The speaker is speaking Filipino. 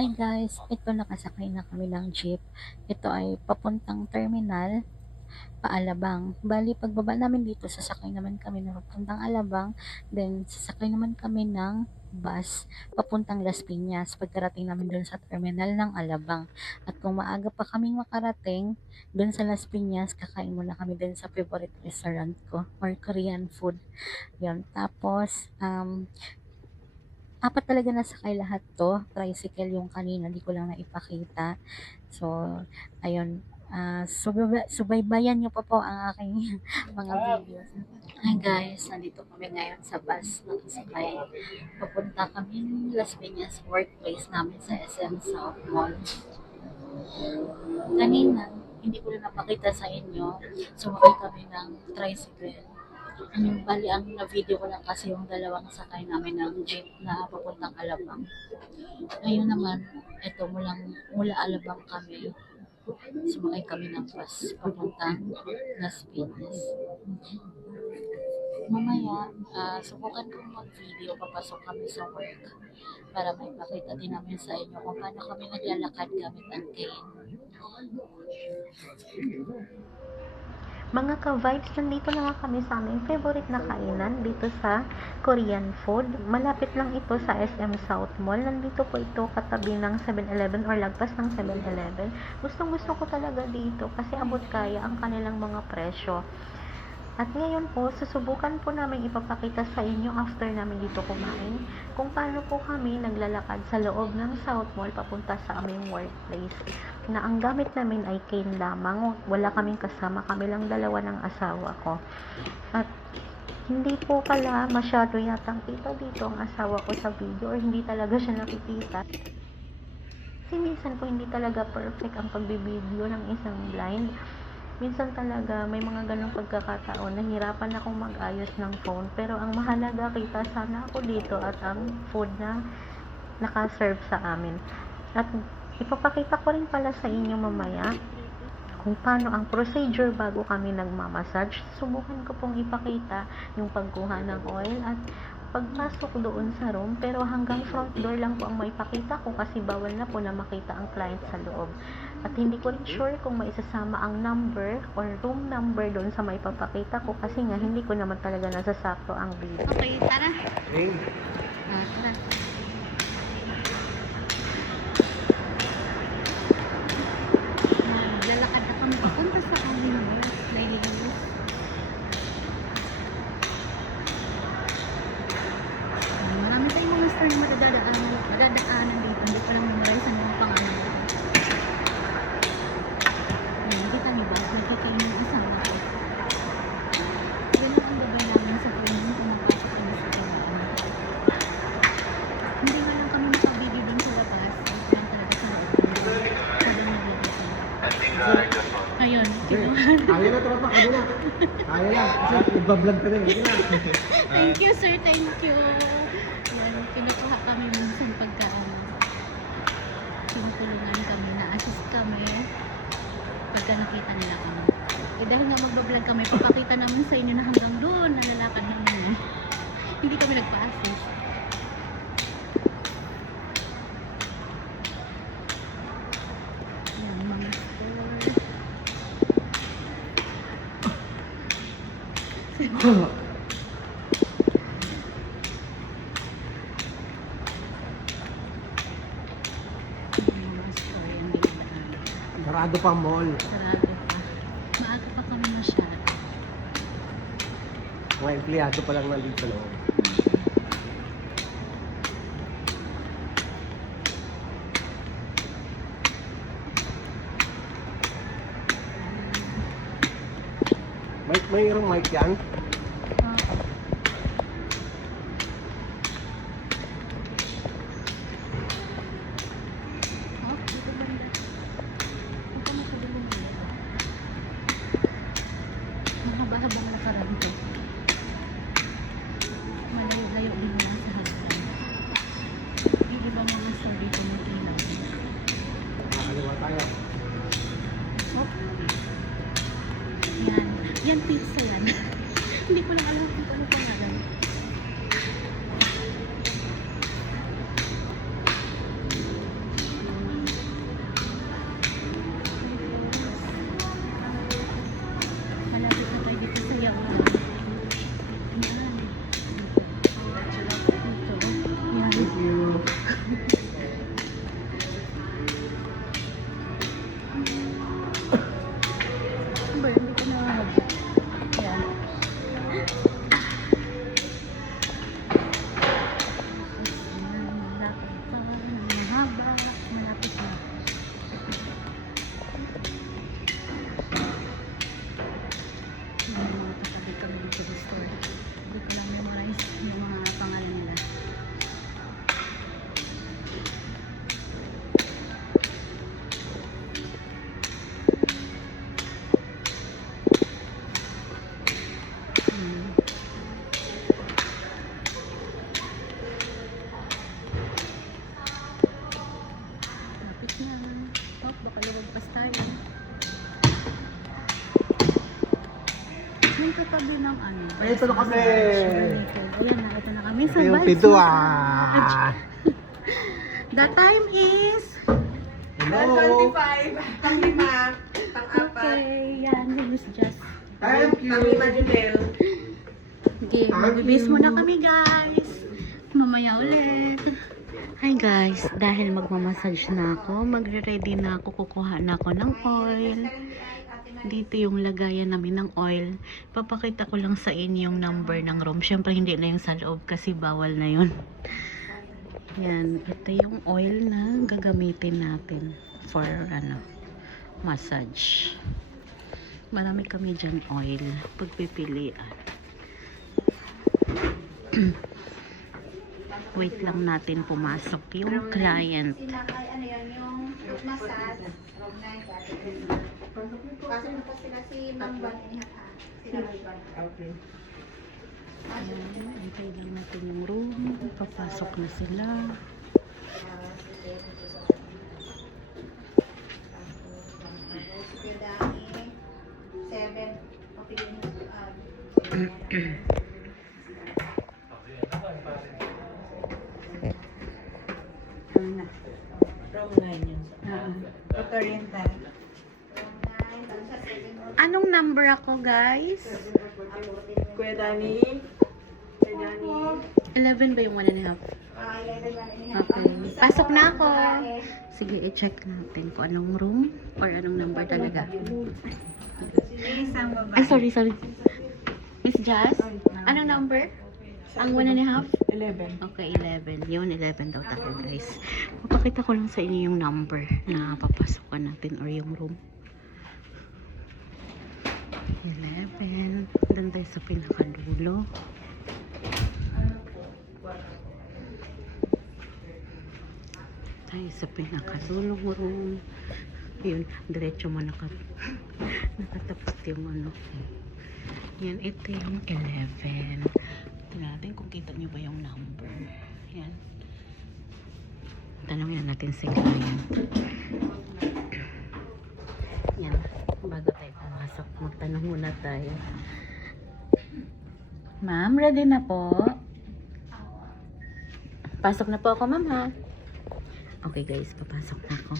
Hi guys, ito nakasakay na kami ng jeep. Ito ay papuntang terminal, Paalabang. Bali, pagbaba namin dito, sasakay naman kami na papuntang Alabang, then sasakay naman kami ng bus papuntang Las Piñas pagkarating namin dun sa terminal ng Alabang. At kung maaga pa kaming makarating dun sa Las Piñas, kakain muna kami dun sa favorite restaurant ko or Korean food. Yun. Tapos, apat talaga nasakay lahat 'to, tricycle yung kanina di ko lang naipakita. So, ayun, subaybayan niyo pa po ang aking mga videos. Hi guys, nandito kami ngayon sa bus nakasakay. Papunta kami Las Piñas workplace namin sa SM South Mall. Kanina, hindi ko na napakita sa inyo, sumakay kami ng tricycle. Bali, ang na-video ko lang kasi yung dalawang sakay namin ng jeep na papuntang Alabang. Ngayon naman, eto mula Alabang kami, sumakay kami ng bus papuntang Las Piñas. Mamaya, subukan kong mag-video papasok kami sa work para may pakita din namin sa inyo kung paano kami naglalakad gamit ang cane. Mga ka-vibes, nandito na nga kami sa aming favorite na kainan dito sa Korean food. Malapit lang ito sa SM South Mall. Nandito po ito katabi ng 7-Eleven or lagpas ng 7-Eleven. Gustong gusto ko talaga dito kasi abot kaya ang kanilang mga presyo. At ngayon po, susubukan po namin ipapakita sa inyo after namin dito kumain kung paano po kami naglalakad sa loob ng South Mall papunta sa aming workplace. Na ang gamit namin ay cane lamang. Wala kaming kasama, kami lang dalawa ng asawa ko. At hindi po pala masyado yatang kita dito ang asawa ko sa video or hindi talaga siya nakikita. Kasi minsan po hindi talaga perfect ang pagbibideo ng isang blind. Minsan talaga may mga ganong pagkakataon, nahirapan akong mag-ayos ng phone, pero ang mahalaga kita sana ako dito at ang food na nakaserve sa amin. At ipapakita ko rin pala sa inyo mamaya kung paano ang procedure bago kami nagmamassage. Subukan ko pong ipakita yung pagkuha ng oil at pagpasok doon sa room, pero hanggang front door lang po ang maipakita ko kasi bawal na po na makita ang client sa loob. At hindi ko rin sure kung maisasama ang number or room number doon sa maipapakita ko kasi nga hindi ko naman talaga nasasakto ang video. Okay, tara. Hey. Tara. Lalakad na kami papunta sa aming workplace. Marami tayong mga store na madadaanan dito. Hindi pa lang memorize ang mga pangalan. Nakita niyo ba? Nakikain yung kasama ko. Ganun ang gabay namin sa training kung magpasok kami sa training. Hindi nga lang kami makabidyo dun sa labas. Ito lang talaga sa loob. Sabang nag-video. Ayun, kinuha. Kaya na, tropa. Kaya na. Kaya na. Kasi nagbablog ka rin. Kaya na. Thank you, sir. Thank you. Yan, kinukuha kami minsan pagka tinutulungan kami, na-assist kami pagka nakita nila kami. Eh dahil nga magbablog kami, papakita namin sa inyo na hanggang doon nalalakad namin. Hindi kami nagpa-assist. Yan, mga store. Mga store yung dinadaanan. Sarado pa ang mall. Sarado pa. Maaga pa kami masyado. Mga empleyado pa lang nandito loob. Mayroong mic yan? Oh, dito ba nila? Ang kami ko din nila. Mahaba-habang nakaraan to. Malayo-layo din lang sa hagdan. Yung iba mga store dito ng ilaw. Nakakaliwa tayo. Oh. Yan. Yan pizza yan. Hindi ko lang alam kung ano pangalan. baka lumagpas tayo. May katabi ng ano. Ay, ito na kami. Ayan na, ito na kami sa Ito yung Vals pinto Massage. ah. The time is... Hello. 25, pang-5, pang-4, Okay, yan. This is just... Thank you. pang-5 Jumel. Okay, magbibis muna kami guys. Mamaya ulit. Hi guys, dahil magmamassage na ako, magre-ready na ako, kukuha na ako ng oil. Dito yung lagayan namin ng oil. Papakita ko lang sa inyo yung number ng room. Syempre hindi na yung sa loob kasi bawal na yun. Yan, ito yung oil na gagamitin natin for massage. Marami kami dyan oil, pagpipilian. Wait lang natin pumasok yung client. Ano yun, yung massage. Pasok na po sila si Mang Ban. Okay. Ayan, antay lang natin yung room. Papasok na sila. Si Dani, 7. Papilin mo Room 9 yun. Dr. Oriental. Anong number ako guys? Kuya Dani. 11 ba yung 1.5? Okay. Pasok na ako. Sige, i-check natin kung anong room or anong number talaga. Isang babae. Ay, sorry. Miss Jazz? Anong number? Ang 1.5? 11. Okay, 11. Yun, 11 daw tayo guys. Papakita ko lang sa inyo yung number na papasokan natin or yung room. 11. Doon tayo sa pinakadulo. Tayo sa pinakadulong room. Yun, diretso mo nakatapat yung Yan, ito yung 11. Tingnan natin kung kita nyo ba yung number. Yan. Tanongin natin si client. Yan. Bago tayo pumasok, magtanong muna tayo. Ma'am, ready na po? Pasok na po ako, ma'am, ha? Okay guys, papasok na ako.